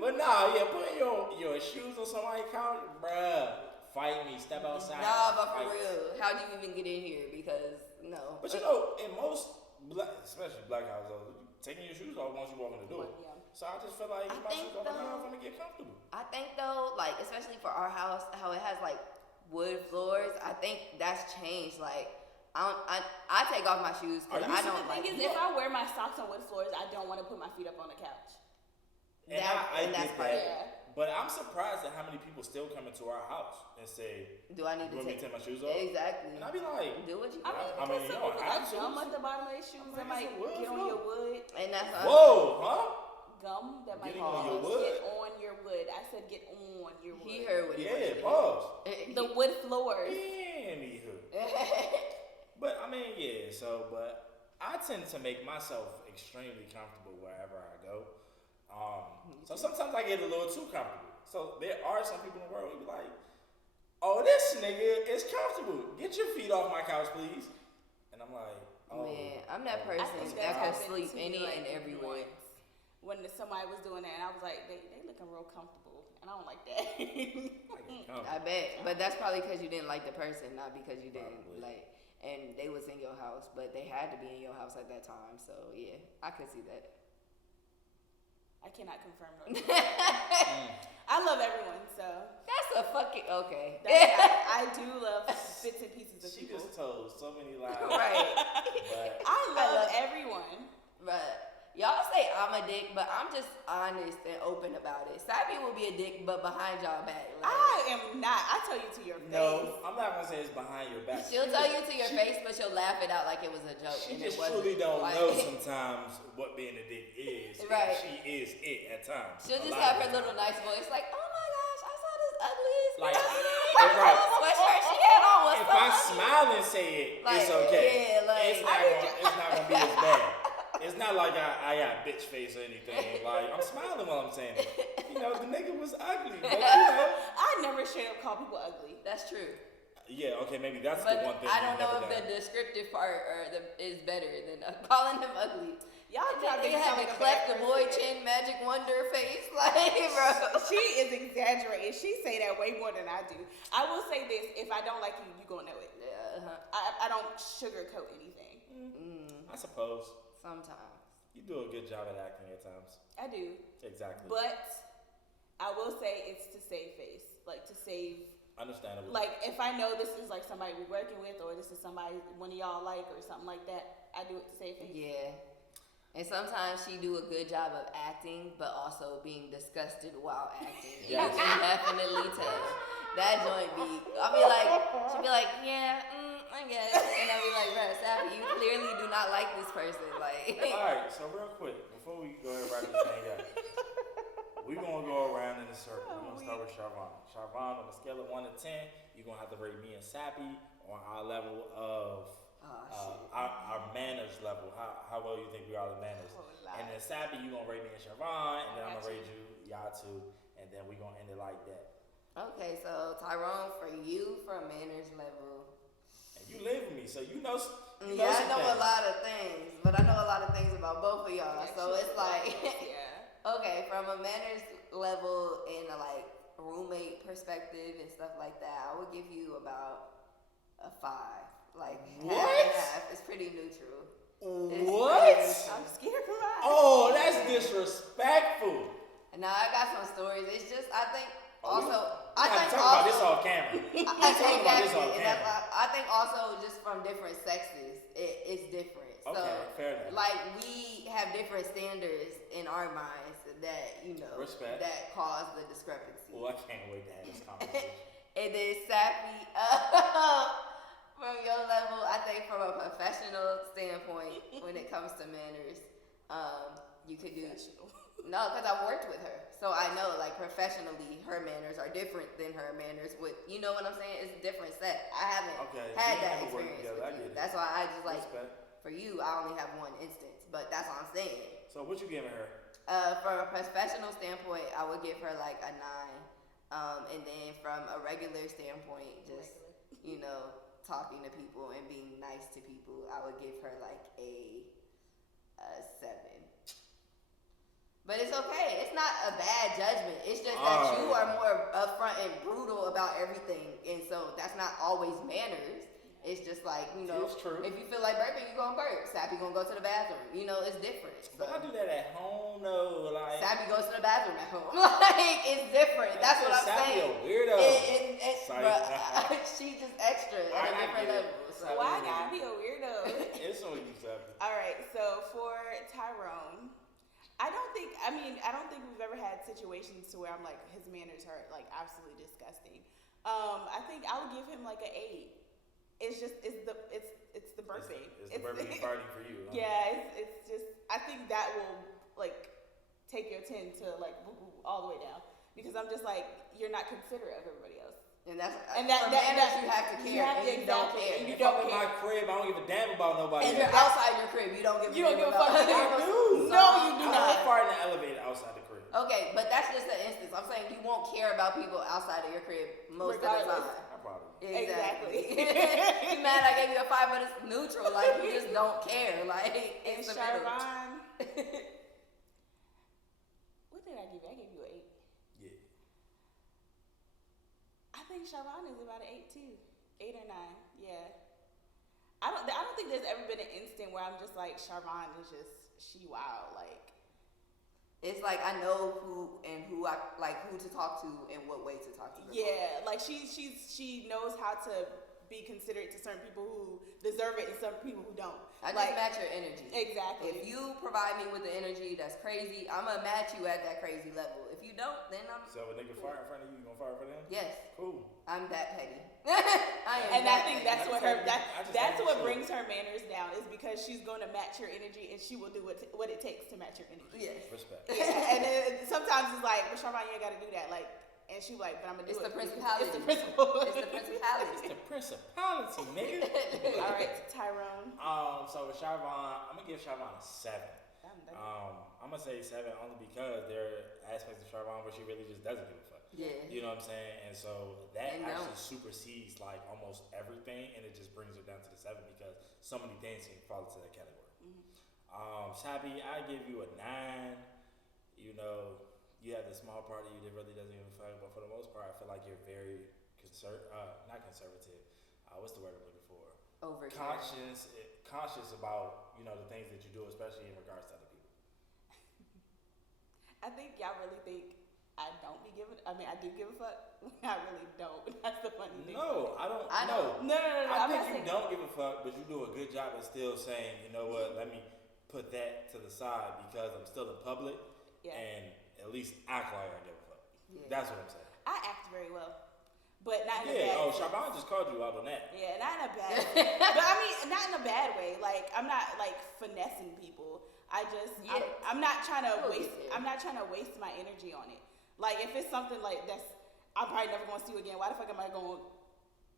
But nah, putting your shoes on somebody's couch, bruh. Fight me. Step outside. Nah, but for real, how'd you even get in here? Because no. But in most especially black households, taking your shoes off once you walk in the door. Yeah. So I just feel like my shoes off now, I'm gonna get comfortable. I think though, like especially for our house, how it has like wood floors, I think that's changed. Like I take off my shoes because I don't like. The thing is, if I wear my socks on wood floors, I don't want to put my feet up on the couch. And I that's get part that. of it. But I'm surprised at how many people still come into our house and say, "Do I need to take my shoes off?" Exactly. And I be like, "Do what you I want." mean, some people I like gum at the bottom of their shoes that might get on your wood. And that's whoa, huh? Gum that might get on your wood. Get on your wood. I said get on your wood. He heard what he wanted. Pause. The wood floors. Anywho. But I mean, but I tend to make myself extremely comfortable wherever I go. So sometimes I get a little too comfortable. So there are some people in the world who be like, "Oh, this nigga is comfortable. Get your feet off my couch, please." And I'm like, "Oh, man, I'm that person that could sleep any and everywhere." When somebody was doing that, and I was like, they looking real comfortable, and I don't like that. I bet, but that's probably because you didn't like the person, not because you didn't like. And they was in your house, but they had to be in your house at that time. So yeah, I could see that. I cannot confirm nor deny. I love everyone, so that's a fucking okay. I do love bits and pieces of She people. just told so many lies. Right. But I love everyone. But Y'all say I'm a dick, but I'm just honest and open about it. Sappy will be a dick, but behind y'all back. Like, I am not. I tell you to your face. No, I'm not gonna say it's behind your back. she'll tell you to your face, but she'll laugh it out like it was a joke. She and just it wasn't. truly don't Like, know sometimes what being a dick is. Right. And she is it at times. She'll A just lot have of her the little time. nice voice, like, "Oh my gosh, I saw this ugliest Like, right. sweatshirt she had on was if so I ugly." smile and say it, Like, it's okay. yeah, like, it's not gonna be as bad. It's not like I got bitch face or anything. Like, I'm smiling while I'm saying it. You know, the nigga was ugly, but you know. I never straight up call people ugly. That's true. Yeah, okay, maybe that's But the one thing I don't you've know never if done. the descriptive part is better than calling them ugly. Y'all And try then they to had sound the like a cleft bad the boy person. chin magic wonder face, like, bro. She is exaggerating. She say that way more than I do. I will say this: if I don't like you, you gonna know it. Yeah, I don't sugarcoat anything. I suppose. sometimes. You do a good job at acting at times. I do, Exactly. but I will say it's to save face, like to save. Understandable. Like if I know this is like somebody we're working with, or this is somebody one of y'all like, or something like that, I do it to save face. Yeah. And sometimes she do a good job of acting, but also being disgusted while acting. And Yes. you can definitely tell. That joint be, I'll be like, she'll be like, yeah, I guess. And I'll be like, bro, Sappy, you clearly do not like this person. Like, Alright, so real quick, before we go ahead and wrap this thing up, we're gonna go around in a circle. We're gonna start with Charvon. Charvon, on a scale of 1 to 10, you're gonna have to rate me and Sappy on our level of our manners level. How well you think we are at manners. And then Sappy, you're gonna rate me and Charvon, and then I'm gonna rate y'all two, and then we're gonna end it like that. okay, so Tyrone, for you, for manners level. And you live with me, so you know. Yeah, I some know a things. lot of things, but I know a lot of things about both of y'all. So it's like, yeah. okay, from a manners level and a like roommate perspective and stuff like that, I would give you about a 5. Like What? half and half. It's pretty neutral. What? I'm scared for mine. Oh, that's disrespectful. Now I got some stories. It's just I think also I I think talk about this also off camera. I talk about this on and camera. I think also just from different sexes, it's different. So Okay, fair enough. like we have different standards in our minds that Respect. that cause the discrepancy. Well, I can't wait to have this conversation. And then Sappy, from your level, I think from a professional standpoint, when it comes to manners, you could do no, because I've worked with her, so I know like professionally, her manners are different than her manners with you know what I'm saying. It's a different set. I haven't had we that never worked experience together, I with you. get it. That's why I just like Respect. for you, I only have one instance, but that's what I'm saying. So what you giving her? From a professional standpoint, I would give her like a 9. And then from a regular standpoint, just, talking to people and being nice to people, I would give her like a 7. But it's okay. It's not a bad judgment. It's just that you are more upfront and brutal about everything. And so that's not always manners. It's just like, It's true. if you feel like burping, you gonna burp. Sappy gonna go to the bathroom. It's different. So. But I do that at home though. Like Sappy goes to the bathroom at home. Like, it's different. That's what I'm Sappy saying. a weirdo. But she's just extra at a different level. So. Why gotta be a weirdo? It's on you, Sappy. All right, so for Tyrone, I don't think we've ever had situations to where I'm like his manners are like absolutely disgusting. I think I would give him like an 8. It's just it's the birthday. It's the birthday party for you. Huh? Yeah, it's just I think that will like take your 10 to like all the way down because I'm just like you're not considerate of everybody else. And that's that you have to care. You have to, and you don't exactly. care. And you If don't I'm in care. my crib, I don't give a damn about nobody. And you're outside your crib. You don't give a fuck. I do. No, you do I not. don't fart in the elevator outside the crib. Okay, but that's just an instance. I'm saying you won't care about people outside of your crib most Regardless. of the time. I probably. Exactly. You mad I gave you a 5, but it's neutral. Like, you just don't care. Like, And it's the middle. Charvon, what did I give you? I gave you an 8. Yeah. I think Charvon is about an 8 too. 8 or 9. Yeah. I don't think there's ever been an instant where I'm just like Charvon is just she wild like. It's like I know who to talk to and what way to talk to her. Yeah, like she knows how to be considerate to certain people who deserve it and some people who don't. I just match your energy. Exactly. If you provide me with the energy that's crazy, I'm gonna match you at that crazy level. If you don't, then I'm. So if a nigga fire in front of you, you gonna fire for them? Yes. Cool. I'm that petty. I think petty. that's what that's what brings her manners down, is because she's going to match your energy and she will do what it takes to match your energy. Yes. Respect. Yeah, and then sometimes it's like, but Sharvon, you ain't got to do that. Like, and she like, but I'm gonna do It's it. the principality. It's the principle. It's the principality. It's the principality, nigga. All right, Tyrone. So with Sharvon, I'm gonna give Sharvon a 7. I'm gonna say 7 only because there are aspects of Sharvon where she really just doesn't give a fuck. Yeah. You know what I'm saying? And so that And actually supersedes like almost everything, and it just brings her down to the 7 because so many things can fall into that category. Sabi, I give you a 9. You know, you have the small part of you that really doesn't give a fuck, but for the most part, I feel like you're very not conservative. What's the word I'm looking for? Conscious about, you know, the things that you do, especially in regards to other people. I think y'all really think I don't be giving. I mean, I do give a fuck. I really don't. That's the funny thing. No, I don't. No. I think you don't give a fuck, but you do a good job of still saying, you know what? Let me put that to the side because I'm still in public, and at least act like I give a fuck. Yeah. That's what I'm saying. I act very well, but not in a bad way. Oh, Sharvon just called you out on that. Yeah, not in a bad way. But I mean, not in a bad way. Like, I'm not like finessing people. I'm not trying to waste. I'm not trying to waste my energy on it. Like, if it's something like that's, I'm probably never gonna see you again. Why the fuck am I gonna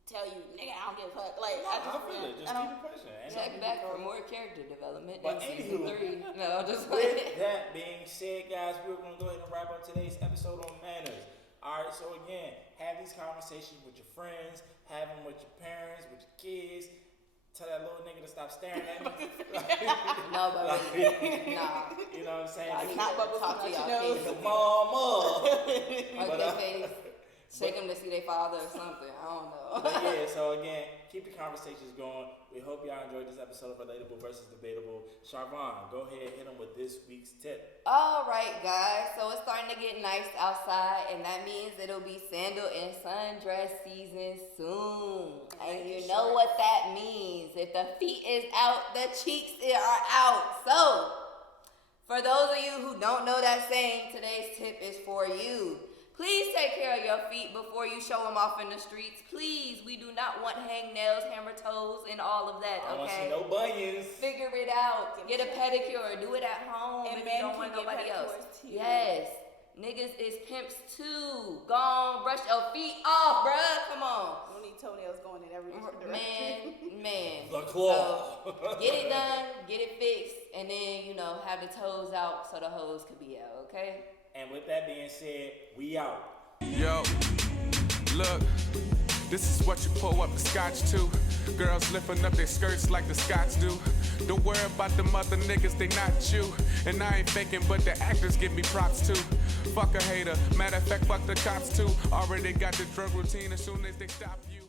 tell you, nigga, I don't give a fuck? Like, I feel it. Just keep it pushing. Check back for more character development But in season 3. No, just with that being said, guys, we're gonna go ahead and wrap up today's episode on manners. All right, so again, have these conversations with your friends, have them with your parents, with your kids. Tell that little nigga to stop staring at me. No, but nah. You know what I'm saying? I need to talk to y'all kids. Mama. Okay, face. Take them to see their father or something. I don't know. But yeah, so again, keep the conversations going. We hope y'all enjoyed this episode of Relatable versus Debatable. Sharvon, go ahead, hit them with this week's tip. All right, guys. So it's starting to get nice outside, and that means it'll be sandal and sundress season soon. And you know what that means. If the feet is out, the cheeks are out. So, for those of you who don't know that saying, today's tip is for you. Please take care of your feet before you show them off in the streets. Please, we do not want hangnails, hammer toes, and all of that, I don't want to okay? see no bunions. Figure it out. Get a pedicure. Do it at home And if you don't want nobody else. Yes. Niggas is pimps too. Gone, brush your feet off, bruh. Come on. Don't need toenails going in every direction. Man. The claw. So, get it done, get it fixed, and then, you know, have the toes out so the hoes could be out, okay? And with that being said, we out. Yo, look, this is what you pull up the scotch to. Girls lifting up their skirts like the Scots do. Don't worry about them other niggas, they not you. And I ain't faking, but the actors give me props too. Fuck a hater, matter of fact, fuck the cops too. Already got the drug routine as soon as they stop you.